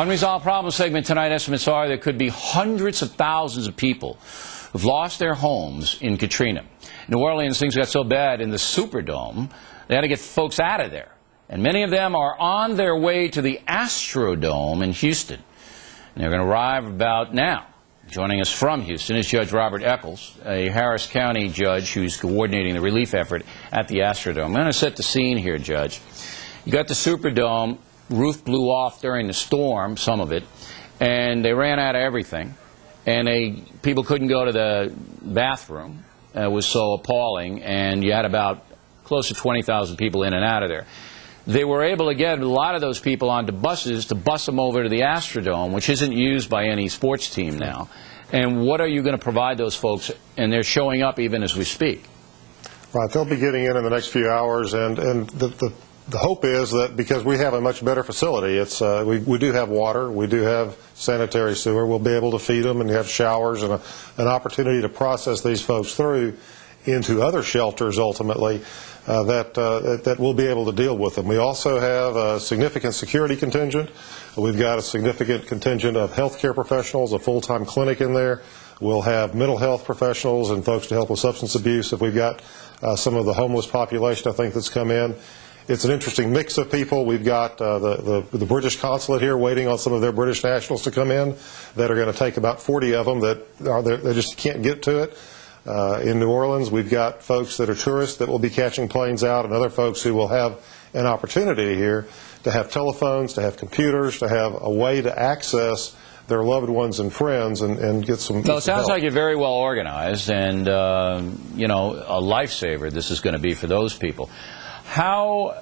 Unresolved problem segment tonight. Estimates are there could be hundreds of thousands of people who've lost their homes in Katrina. New Orleans, things got so bad in the Superdome, they had to get folks out of there. And many of them are on their way to the Astrodome in Houston. And they're going to arrive about now. Joining us from Houston is Judge Robert Eckels, a Harris County judge who's coordinating the relief effort at the Astrodome. I'm going to set the scene here, Judge. You got the Superdome. Roof blew off during the storm, some of it, and they ran out of everything. And people couldn't go to the bathroom. It was so appalling, and you had about close to 20,000 people in and out of there. They were able to get a lot of those people onto buses to bus them over to the Astrodome, which isn't used by any sports team now. And what are you going to provide those folks? And they're showing up even as we speak. Right, they'll be getting in the next few hours, and the hope is that because we have a much better facility, we do have water, we do have sanitary sewer, we'll be able to feed them and have showers and an opportunity to process these folks through into other shelters ultimately that we'll be able to deal with them. We also have a significant security contingent. We've got a significant contingent of healthcare professionals, a full-time clinic in there. We'll have mental health professionals and folks to help with substance abuse. If we've got some of the homeless population, I think, that's come in. It's an interesting mix of people. We've got the British consulate here waiting on some of their British nationals to come in that are going to take about 40 of them that they just can't get to it. In New Orleans, we've got folks that are tourists that will be catching planes out, and other folks who will have an opportunity here to have telephones, to have computers, to have a way to access their loved ones and friends and get some So it sounds help. like you're very well organized and, you know, a lifesaver this is going to be for those people. How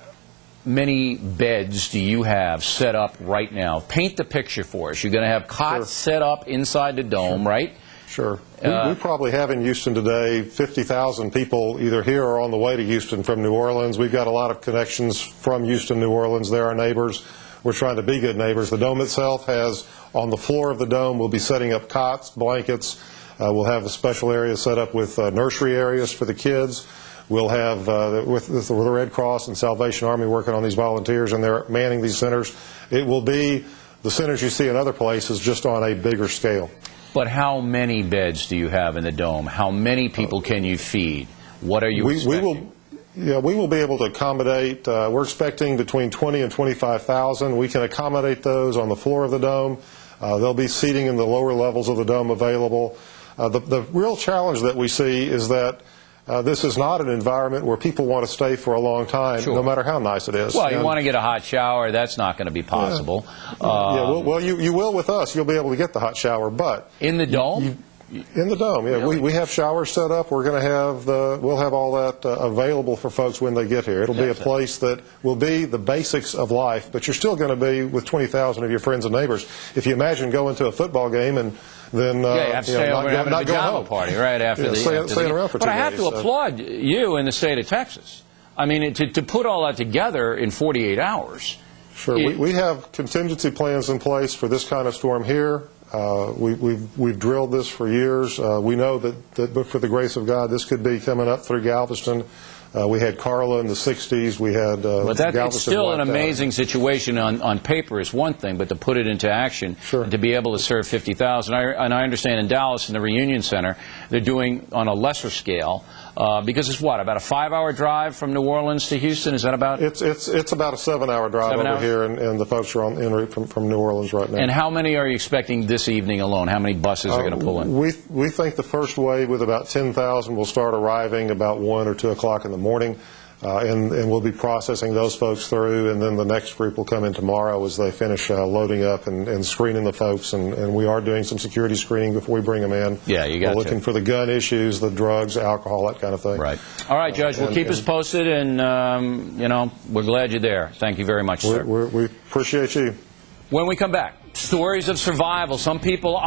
many beds do you have set up right now? Paint the picture for us. You're going to have cots set up inside the dome, right? Sure. We probably have in Houston today 50,000 people either here or on the way to Houston from New Orleans. We've got a lot of connections from Houston, New Orleans. They're our neighbors. We're trying to be good neighbors. The dome itself has, on the floor of the dome, we'll be setting up cots, blankets. We'll have a special area set up with nursery areas for the kids. We'll have, with the Red Cross and Salvation Army working on these volunteers, and they're manning these centers. It will be the centers you see in other places, just on a bigger scale. But how many beds do you have in the dome? How many people can you feed? What are you expecting? We will be able to accommodate, we're expecting between 20 and 25,000. We can accommodate those on the floor of the dome. There'll be seating in the lower levels of the dome available. The real challenge that we see is that this is not an environment where people want to stay for a long time, no matter how nice it is. Well, you want to get a hot shower, that's not going to be possible. Well, you will with us. You'll be able to get the hot shower, but... In the dome? In the dome, yeah. Really? We have showers set up. We're going to have we'll have all that available for folks when they get here. It'll be a place that will be the basics of life, but you're still going to be with 20,000 of your friends and neighbors. If you imagine going to a football game and then you have to stay over and have a pajama party right after staying around for 2 days. But I have to applaud you in the state of Texas. I mean, to put all that together in 48 hours. Sure. We have contingency plans in place for this kind of storm here. We've drilled this for years. We know that for the grace of God, this could be coming up through Galveston. We had Carla in the 60s. We had But it's still an amazing situation. On paper is one thing, but to put it into action, and to be able to serve 50,000. And I understand in Dallas, in the Reunion Center, they're doing on a lesser scale, because it's what, about a 5-hour drive from New Orleans to Houston? Is that about? It's about a 7-hour drive over here, and the folks are en route from New Orleans right now. And how many are you expecting this evening alone? How many buses are going to pull in? We think the first wave with about 10,000 will start arriving about 1 or 2 o'clock in the morning, and we'll be processing those folks through, and then the next group will come in tomorrow as they finish loading up and screening the folks, and we are doing some security screening before we bring them in. Yeah, you got We're looking for the gun issues, the drugs, alcohol, that kind of thing. Right. All right, Judge, we'll keep us posted, and, you know, we're glad you're there. Thank you very much, sir. We appreciate you. When we come back, stories of survival. Some people